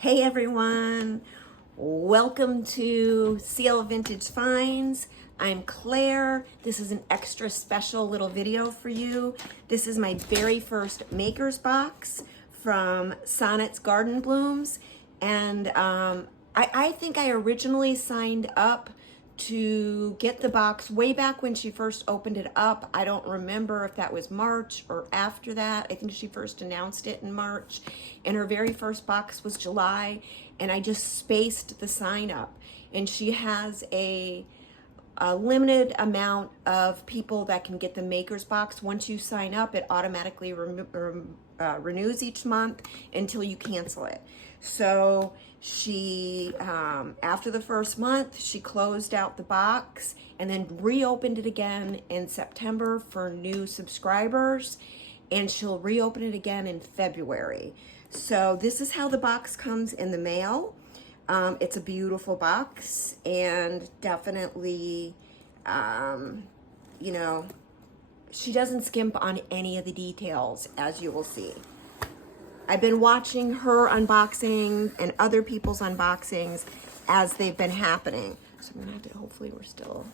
Hey everyone, welcome to CL Vintage Finds. I'm Claire. This is an extra special little video for you. This is my very first maker's box from Sonnet's Garden Blooms. And I think I originally signed up to get the box way back when she first opened it up. I don't remember if that was March or after that. I think she first announced it in March, and her very first box was July, and I just spaced the sign up. And she has a limited amount of people that can get the maker's box. Once you sign up, it automatically renews each month until you cancel it. So she, after the first month, she closed out the box and then reopened it again in September for new subscribers, and she'll reopen it again in February. So this is how the box comes in the mail. It's a beautiful box, and definitely, you know, she doesn't skimp on any of the details, as you will see. I've been watching her unboxing and other people's unboxings as they've been happening. So I'm gonna have to, hopefully we're still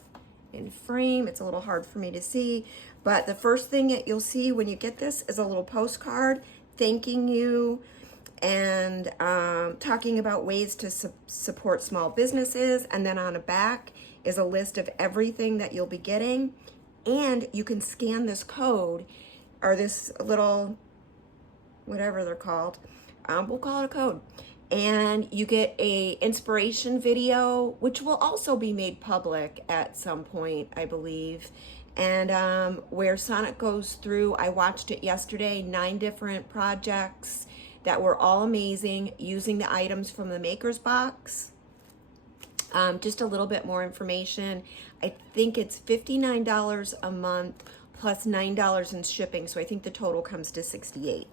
in frame. It's a little hard for me to see, but the first thing that you'll see when you get this is a little postcard thanking you and talking about ways to support small businesses. And then on the back is a list of everything that you'll be getting. And you can scan this code or this little, whatever they're called, we'll call it a code. And you get a inspiration video, which will also be made public at some point, I believe. And where Sonnet goes through, I watched it yesterday, 9 different projects that were all amazing using the items from the maker's box. Just a little bit more information. I think it's $59 a month plus $9 in shipping. So I think the total comes to $68.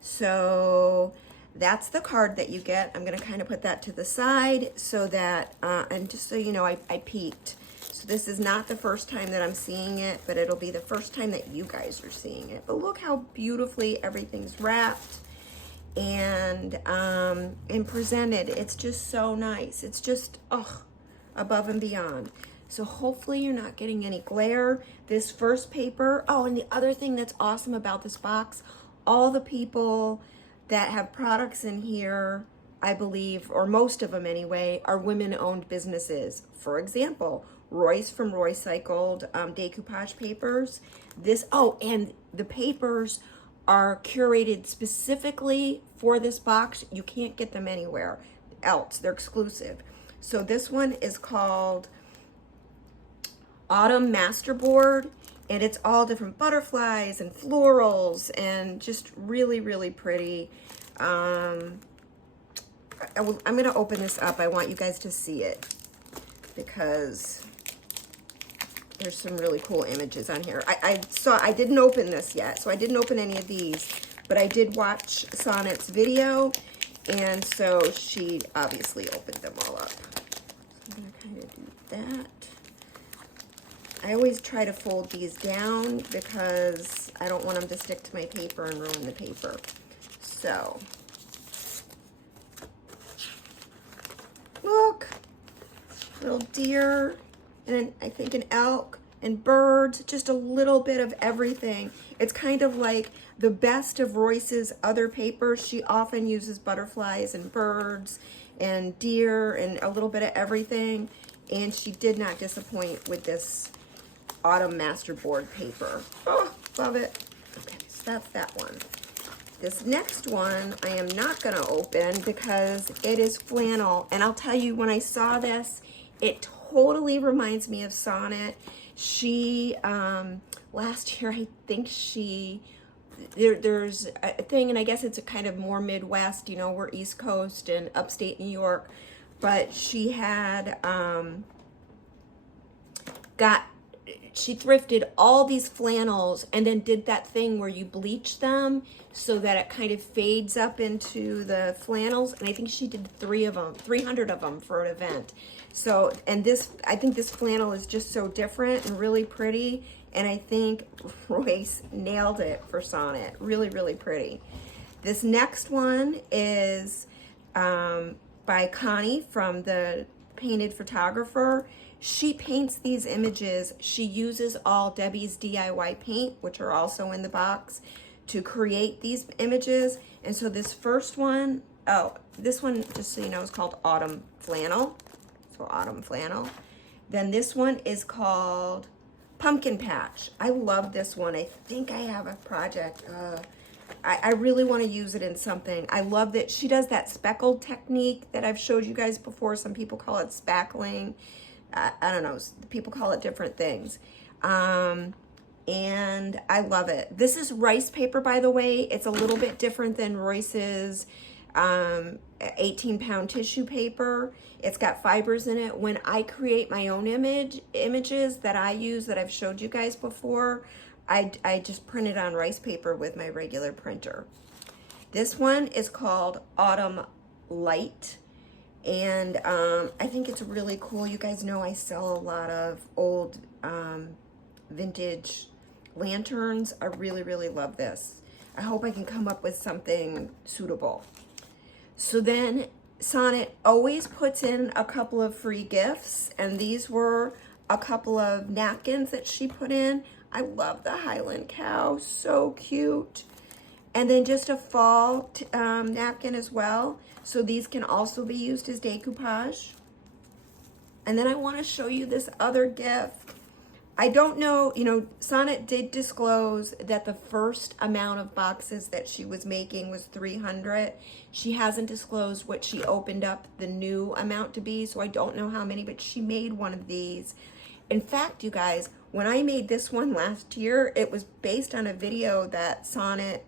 So that's the card that you get. I'm gonna kind of put that to the side so that, and just so you know, I peeked. So this is not the first time that I'm seeing it, but it'll be the first time that you guys are seeing it. But look how beautifully everything's wrapped and presented. It's just so nice. It's just, oh, above and beyond. So hopefully you're not getting any glare. This first paper, oh, and the other thing that's awesome about this box, all the people that have products in here, I believe, or most of them anyway, are women-owned businesses. For example, Royce from Roycycled decoupage papers. This, oh, and the papers are curated specifically for this box. You can't get them anywhere else. They're exclusive. So this one is called Autumn Masterboard, and it's all different butterflies and florals and just really, really pretty. I'm going to open this up. I want you guys to see it because there's some really cool images on here. I didn't open this yet, so I didn't open any of these, but I did watch Sonnet's video, and so she obviously opened them all up. So I'm going to kind of do that. I always try to fold these down because I don't want them to stick to my paper and ruin the paper. So, look, little deer, and I think an elk, and birds, just a little bit of everything. It's kind of like the best of Royce's other papers. She often uses butterflies and birds and deer and a little bit of everything, and she did not disappoint with this Autumn Masterboard paper. Oh, love it. Okay, so that's that one. This next one I am not going to open because it is flannel. And I'll tell you, when I saw this, it totally reminds me of Sonnet. She, last year, I think there's a thing, and I guess it's a kind of more Midwest, you know, we're East Coast and upstate New York, but she had, she thrifted all these flannels and then did that thing where you bleach them so that it kind of fades up into the flannels. And I think she did 300 of them for an event. So, and this, I think this flannel is just so different and really pretty. And I think Royce nailed it for Sonnet. Really, really pretty. This next one is by Connie from the Painted Photographer. She paints these images. She uses all Debbie's DIY paint, which are also in the box, to create these images. And so this first one, oh, this one, just so you know, is called Autumn Flannel. So Autumn Flannel. Then this one is called Pumpkin Patch. I love this one. I think I have a project. I really want to use it in something. I love that she does that speckled technique that I've showed you guys before. Some people call it spackling. I don't know. People call it different things. And I love it. This is rice paper, by the way. It's a little bit different than Royce's 18-pound tissue paper. It's got fibers in it. When I create my own images that I use that I've showed you guys before, I just print it on rice paper with my regular printer. This one is called Autumn Light. And I think it's really cool. You guys know I sell a lot of old vintage lanterns. I really, really love this. I hope I can come up with something suitable. So then Sonnet always puts in a couple of free gifts, and these were a couple of napkins that she put in. I love the Highland cow, so cute. And then just a fall napkin as well. So these can also be used as decoupage. And then I want to show you this other gift. I don't know, you know, Sonnet did disclose that the first amount of boxes that she was making was 300. She hasn't disclosed what she opened up the new amount to be, so I don't know how many, but she made one of these. In fact, you guys, when I made this one last year, it was based on a video that Sonnet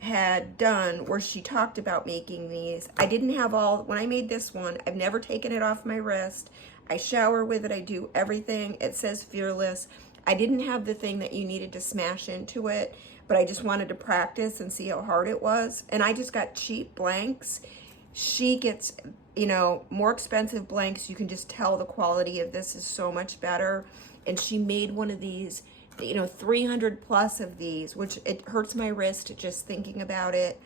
had done where she talked about making these. I didn't have all, when I made this one, I've never taken it off my wrist. I shower with it, I do everything. It says Fearless. I didn't have the thing that you needed to smash into it, but I just wanted to practice and see how hard it was. And I just got cheap blanks. She gets, you know, more expensive blanks. You can just tell the quality of this is so much better. And she made one of these, you know, 300 plus of these, which it hurts my wrist just thinking about it.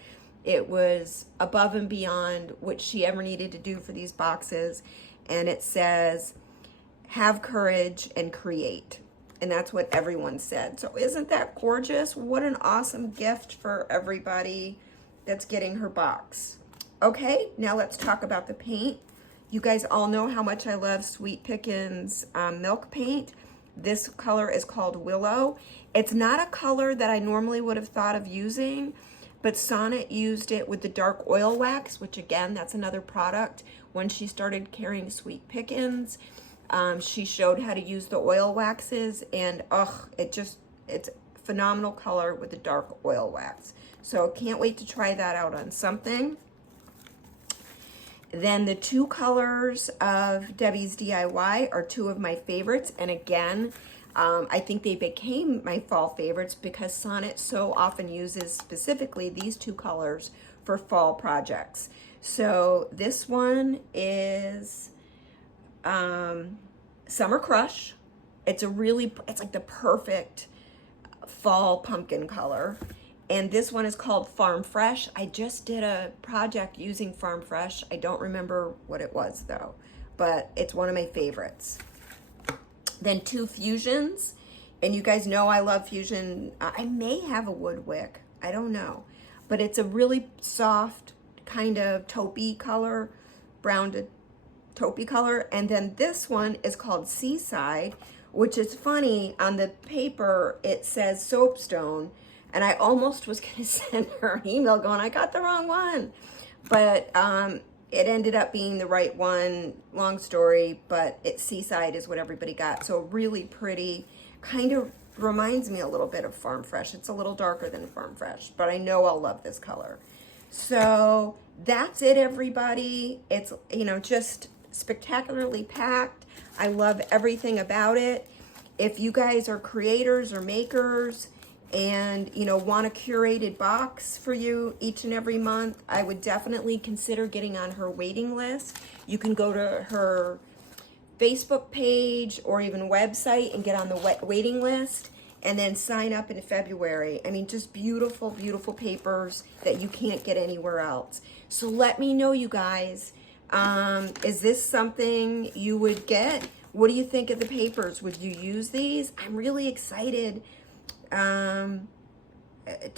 It was above and beyond what she ever needed to do for these boxes. And it says, have courage and create. And that's what everyone said. So isn't that gorgeous? What an awesome gift for everybody that's getting her box. Okay, now let's talk about the paint. You guys all know how much I love Sweet Pickins milk paint. This color is called Willow. It's not a color that I normally would have thought of using, but Sonnet used it with the dark oil wax, which again, that's another product. When she started carrying Sweet Pickins, she showed how to use the oil waxes, and it's phenomenal color with the dark oil wax. So can't wait to try that out on something. Then the two colors of Debbie's DIY are two of my favorites. And again, I think they became my fall favorites because Sonnet so often uses specifically these two colors for fall projects. So this one is Summer Crush. It's like the perfect fall pumpkin color. And this one is called Farm Fresh. I just did a project using Farm Fresh. I don't remember what it was though, but it's one of my favorites. Then two fusions, and you guys know I love fusion. I may have a wood wick, I don't know, but it's a really soft kind of taupey color, brown to taupey color. And then this one is called Seaside, which is funny. On the paper, it says soapstone. And I almost was going to send her an email going, I got the wrong one. But it ended up being the right one. Long story, but Seaside is what everybody got. So really pretty. Kind of reminds me a little bit of Farm Fresh. It's a little darker than Farm Fresh, but I know I'll love this color. So that's it, everybody. It's, you know, just spectacularly packed. I love everything about it. If you guys are creators or makers, and you know, want a curated box for you each and every month, I would definitely consider getting on her waiting list. You can go to her Facebook page or even website and get on the waiting list. and then sign up in February. I mean, just beautiful, beautiful papers that you can't get anywhere else. So let me know, you guys. Is this something you would get? What do you think of the papers? Would you use these? I'm really excited to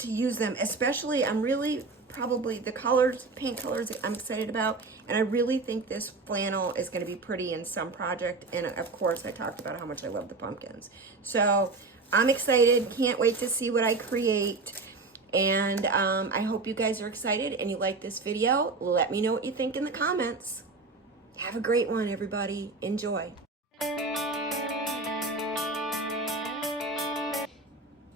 use them, especially I'm really probably the colors, paint colors I'm excited about, and I really think this flannel is going to be pretty in some project. And of course I talked about how much I love the pumpkins, so I'm excited, can't wait to see what I create. And I hope you guys are excited and you like this video. Let me know what you think in the comments. Have a great one, everybody. Enjoy.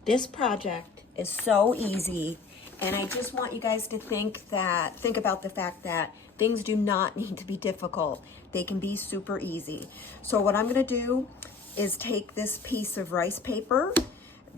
This project is so easy, and I just want you guys to think about the fact that things do not need to be difficult. They can be super easy. So what I'm going to do is take this piece of rice paper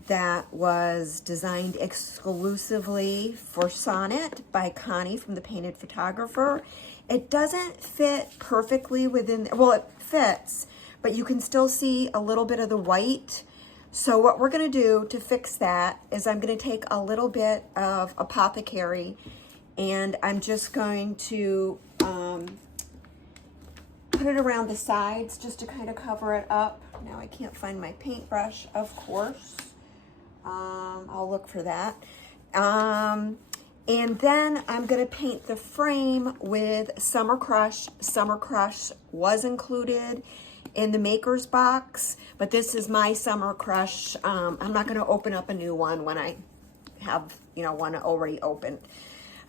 that was designed exclusively for Sonnet by Connie from The Painted Photographer. It doesn't fit perfectly within, well, it fits, but you can still see a little bit of the white. So what we're going to do to fix that is I'm going to take a little bit of Apothecary, and I'm just going to put it around the sides just to kind of cover it up. Now I can't find my paintbrush, of course. I'll look for that. And then I'm going to paint the frame with Summer Crush. Summer Crush was included in the maker's box, but this is my Summer Crush. I'm not going to open up a new one when I have, one already opened.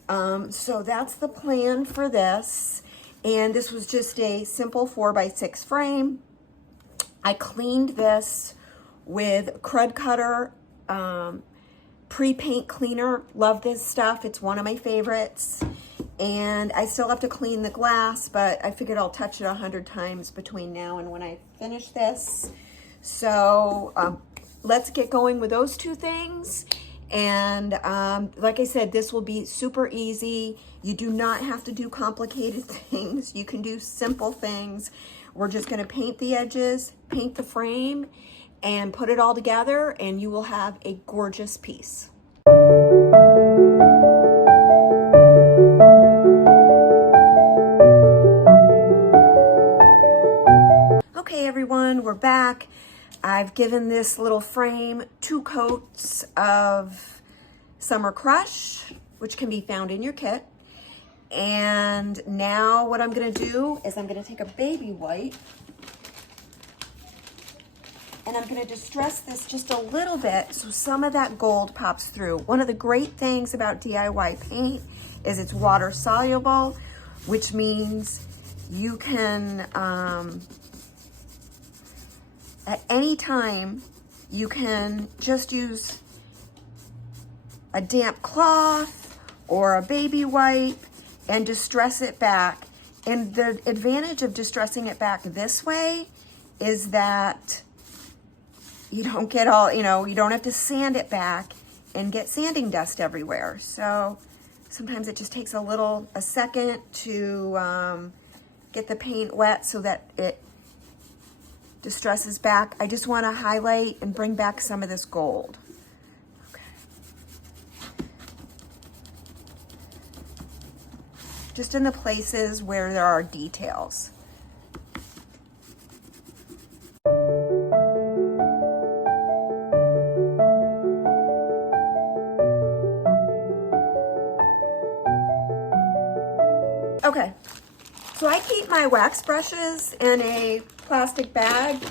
So that's the plan for this. And this was just a simple 4x6 frame. I cleaned this with Crud Cutter pre-paint cleaner. Love this stuff. It's one of my favorites. And I still have to clean the glass, but I figured I'll touch it 100 times between now and when I finish this. So let's get going with those two things. And like I said, this will be super easy. You do not have to do complicated things. You can do simple things. We're just going to paint the edges, paint the frame, and put it all together, and you will have a gorgeous piece. Okay, everyone, we're back. I've given this little frame 2 coats of Summer Crush, which can be found in your kit. And now what I'm going to do is I'm going to take a baby white, and I'm going to distress this just a little bit so some of that gold pops through. One of the great things about DIY paint is it's water soluble, which means you can, at any time, you can just use a damp cloth or a baby wipe and distress it back. And the advantage of distressing it back this way is that you don't get all, you don't have to sand it back and get sanding dust everywhere. So sometimes it just takes a second to get the paint wet so that it distresses back. I just want to highlight and bring back some of this gold. Okay. Just in the places where there are details. Okay, so I keep my wax brushes in a plastic bag,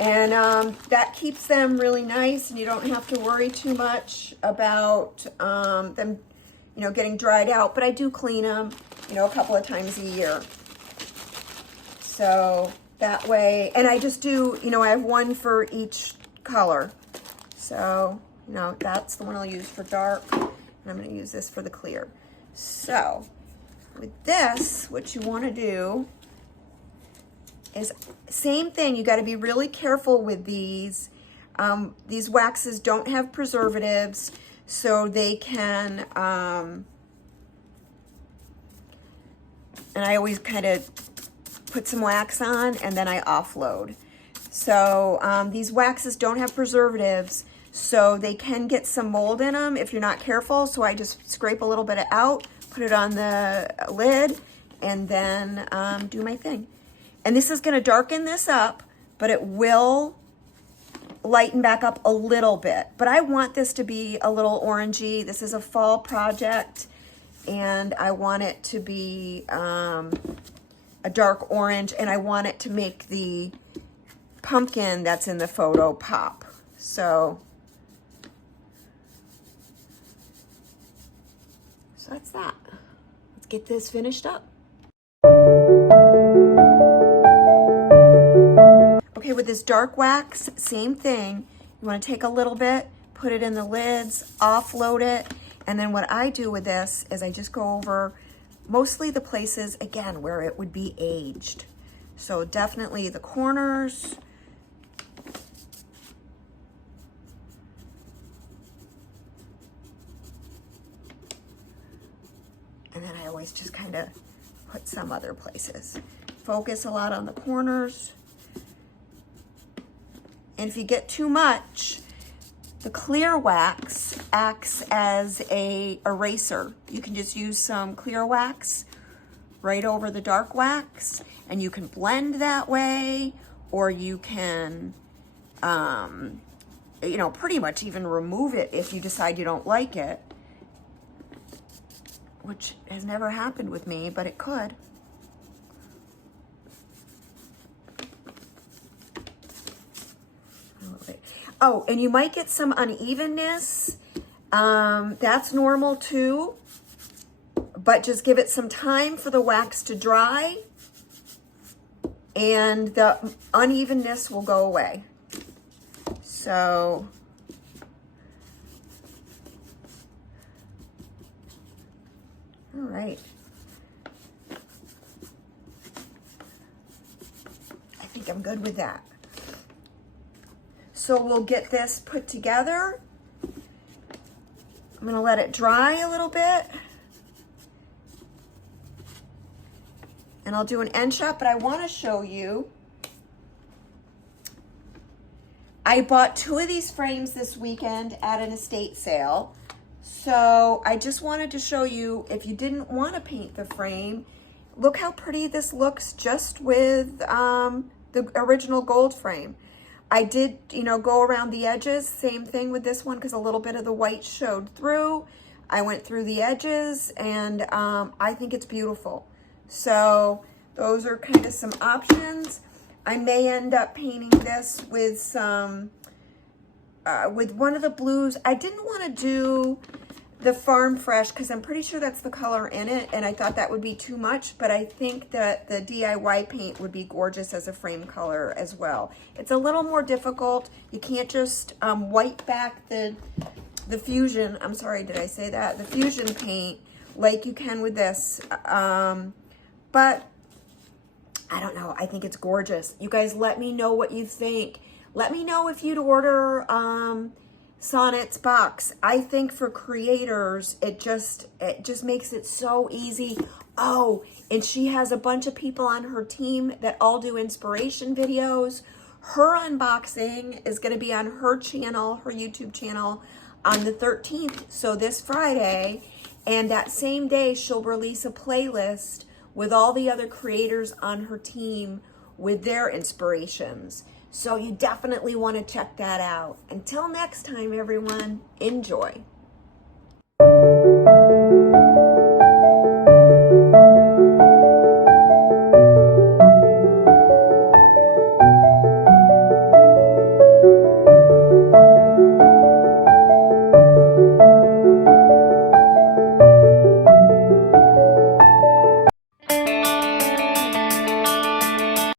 and that keeps them really nice, and you don't have to worry too much about them, getting dried out. But I do clean them, a couple of times a year. So that way, and I just do, I have one for each color. So, that's the one I'll use for dark, and I'm going to use this for the clear. So with this, what you want to do is same thing. You got to be really careful with these. These waxes don't have preservatives, so they can, and I always kind of put some wax on and then I offload. So these waxes don't have preservatives, So they can get some mold in them if you're not careful. So I just scrape a little bit of out, put it on the lid, and then do my thing. And this is gonna darken this up, but it will lighten back up a little bit. But I want this to be a little orangey. This is a fall project, and I want it to be a dark orange, and I want it to make the pumpkin that's in the photo pop. So that's that. Let's get this finished up. Okay, with this dark wax, same thing. You want to take a little bit, put it in the lids, offload it, and then what I do with this is I just go over mostly the places, again, where it would be aged. So definitely the corners. And then I always just kind of put some other places. Focus a lot on the corners. And if you get too much, the clear wax acts as a eraser. You can just use some clear wax right over the dark wax, and you can blend that way, or you can, you know, pretty much even remove it if you decide you don't like it, which has never happened with me, but it could. Oh, and you might get some unevenness. That's normal too, but just give it some time for the wax to dry and the unevenness will go away. So, all right. I think I'm good with that. So we'll get this put together. I'm gonna let it dry a little bit. And I'll do an end shot, but I wanna show you. I bought 2 of these frames this weekend at an estate sale. So I just wanted to show you, if you didn't wanna paint the frame, look how pretty this looks just with the original gold frame. I did, you know, go around the edges, same thing with this one, because a little bit of the white showed through. I went through the edges, and I think it's beautiful. So those are kind of some options. I may end up painting this with some, with one of the blues. I didn't want to do the Farm Fresh because I'm pretty sure that's the color in it, and I thought that would be too much, but I think that the DIY paint would be gorgeous as a frame color as well. It's a little more difficult. You can't just wipe back the Fusion, I'm sorry, did I say that? The Fusion paint like you can with this, but I don't know, I think it's gorgeous. You guys let me know what you think. Let me know if you'd order Sonnet's box. I think for creators, it just makes it so easy. Oh, and she has a bunch of people on her team that all do inspiration videos. Her unboxing is going to be on her channel, her YouTube channel, on the 13th, so this Friday. And that same day, she'll release a playlist with all the other creators on her team with their inspirations. So you definitely want to check that out. Until next time, everyone, enjoy.